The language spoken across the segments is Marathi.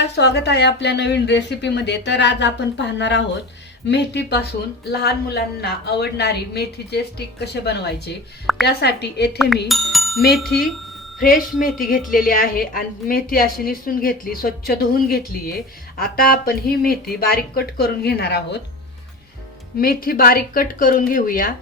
नमस्कार, स्वागत आहे आपल्या नवीन रेसिपीमध्ये। तर आज आपण पाहणार आहोत मेथीपासून लहान मुलांना आवडणारी मेथीचे स्टिक कसे बनवायचे। त्यासाठी येथे मी फ्रेश मेथी घेतलेली आहे आणि मेथी अशी निसून घेतली, स्वच्छ धुवून घेतली आहे। आता आपण ही मेथी बारीक कट करून घेणार आहोत। मेथी बारीक कट करून घेऊया।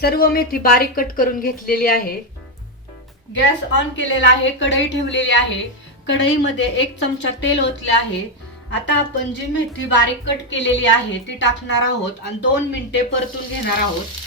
सर्व मेथी बारीक कट करून घेतलेली आहे। गॅस ऑन केलेला आहे, कढई ठेवलेली आहे। कढईमध्ये 1 चमचा तेल ओतले आहे। आता आपण जी मेथी बारीक कट केलेली आहे ती टाकणार आहोत आणि 2 मिनिटे परतून घेणार आहोत।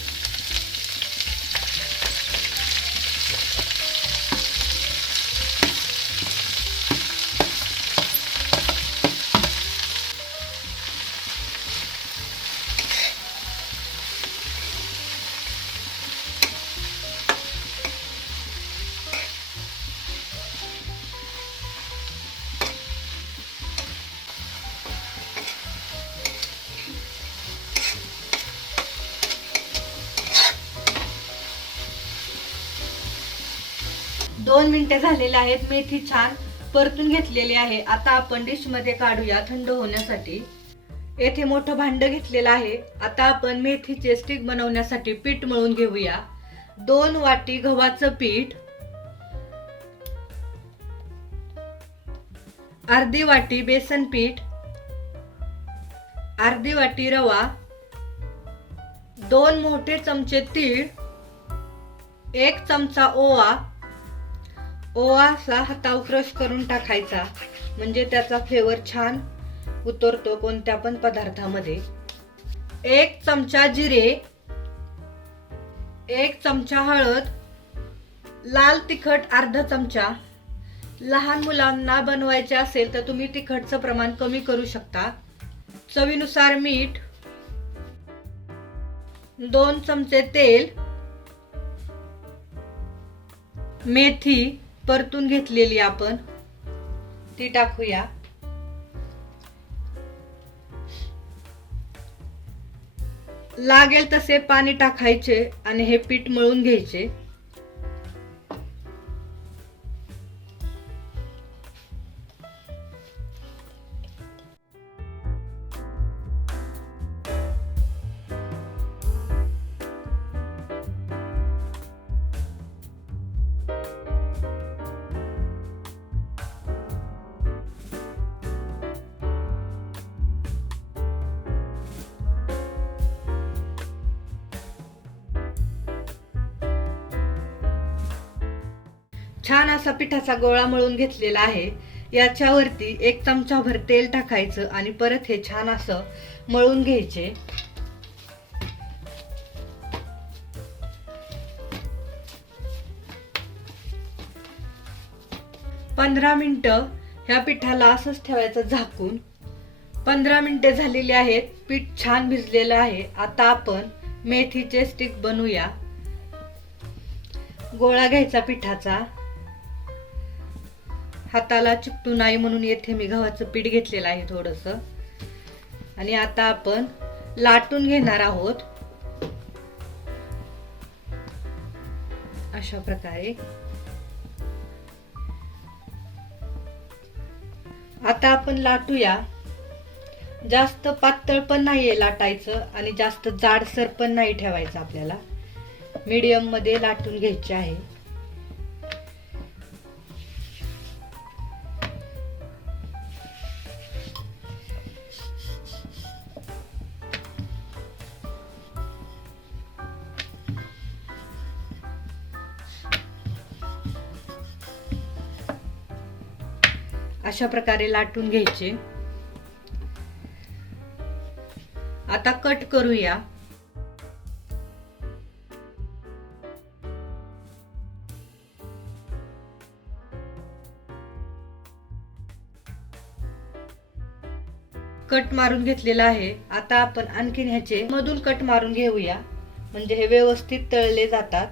दोन मिनिटे झालेले आहेत। मेथी छान परतून घेतलेली आहे। आता आपण डिश मध्ये काढूया थंड होण्यासाठी। येथे मोठं भांड घेतलेलं आहे। आता आपण मेथीचे स्टिक बनवण्यासाठी पीठ मळून घेऊया। 2 वाटी गव्हाचं पीठ, अर्धी वाटी बेसन पीठ, अर्धी वाटी रवा, 2 मोठे चमचे तीळ, 1 चमचा ओवा असा हातावर क्रश करून टाकायचा, म्हणजे त्याचा फ्लेवर छान उतरतो कोणत्या पण पदार्थामध्ये। 1 चमचा जिरे, 1 चमचा हळद, लाल तिखट अर्धा चमचा। लहान मुलांना बनवायचे असेल तर तुम्ही तिखटचं प्रमाण कमी करू शकता। चवीनुसार मीठ, 2 चमचे तेल, मेथी परतून घेतलेली आपण ती टाकूया। लागेल तसे पाणी टाकायचे आणि हे पीठ मळून घ्यायचे। छान असा पिठाचा गोळा मळून घेतलेला आहे। याच्यावरती 1 चमचा भर तेल टाकायचं आणि परत हे छान असं मळून घ्यायचे। पंधरा मिनिटं ह्या पिठाला असंच ठेवायचं झाकून। 15 मिनिटे झालेली आहेत, पीठ छान भिजलेलं आहे। आता आपण मेथीचे स्टिक बनवूया। गोळा घ्यायचा पिठाचा, हाताला चिकटू नाही म्हणून येथे मी गव्हाचं पीठ घेतलेलं आहे थोडस। आणि आता आपण लाटून घेणार आहोत अशा प्रकारे। आता आपण लाटूया। जास्त पातळ पण नाहीये लाटायचं आणि जास्त जाडसर पण नाही ठेवायचं आपल्याला, मीडियम मध्ये लाटून घ्यायचे आहे। अशा प्रकारे लाटून घ्यायचे। आता कट करूया। कट मारून घेतलेला आहे. आता आपण आणखीन ह्याचे मधून कट मारून घेऊया, म्हणजे हे व्यवस्थित तळले जातात.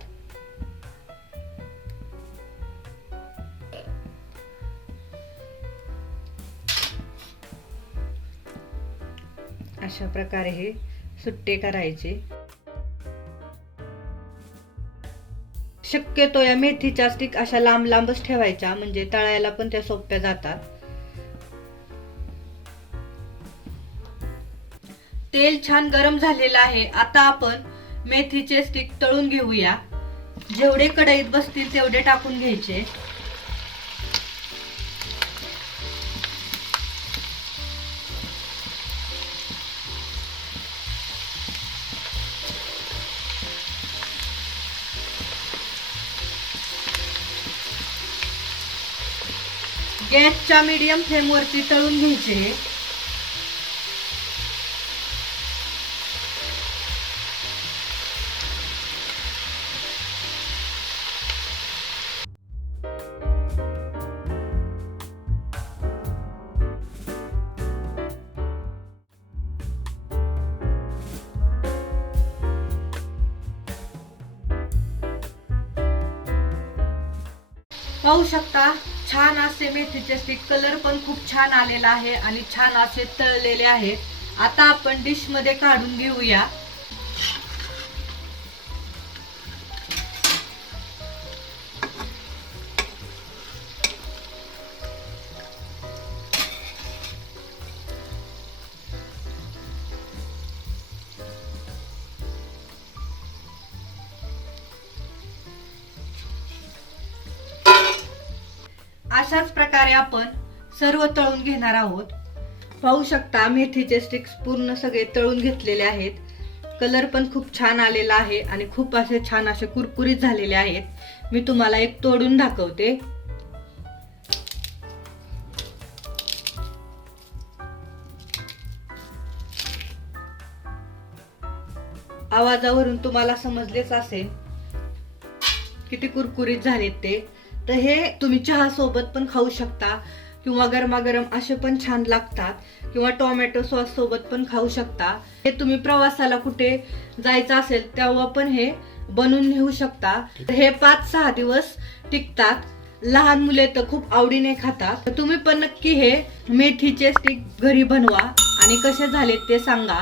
अशा प्रकारे हे सुट्टे करायचे. शक्यतो या मेथीच्या स्टिक अशा लांब लांबच ठेवायच्या, म्हणजे तळायला पण त्या सोप्या जातात. तेल छान गरम झालेलं आहे. आता आपण मेथीचे स्टिक तळून घेऊया. जेवढे कढईत बसतील तेवढे टाकून घ्यायचे. गॅसच्या मीडियम फ्लेम वरती तळून घ्यायचे. पाहू शकता छान असे मेथीचे स्टिक, कलर पण खूप छान आलेला आहे आणि छान असे तळलेले आहेत. आता आपण डिश मध्ये काढून घेऊया. अशाच प्रकारे आपण सर्व तळून घेणार आहोत. पाहू शकता मेथीचे स्टिक्स पूर्ण सगळे तळून घेतलेले आहेत. कलर पण खूप छान आलेला आहे आणि खूप असे छान असे कुरकुरीत झालेले आहेत. मी तुम्हाला एक तोडून दाखवते. आवाजावरून तुम्हाला समजलेच असेल किती कुरकुरीत झालेत ते. तर हे तुम्ही चहा सोबत पण खाऊ शकता किंवा गरमागरम असे पण छान लागतात, किंवा टोमॅटो सॉस सोबत पण खाऊ शकता. हे तुम्ही प्रवासाला कुठे जायचं असेल तेव्हा पण हे बनवून नेऊ शकता. हे 5-6 दिवस टिकतात. लहान मुले तर खूप आवडीने खातात. तुम्ही पण नक्की हे मेथीचे स्टिक घरी बनवा आणि कसे झालेत ते सांगा.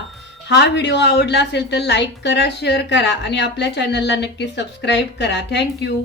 हा व्हिडिओ आवडला असेल तर लाईक करा, शेअर करा आणि आपल्या चॅनलला नक्की सबस्क्राईब करा. थँक्यू.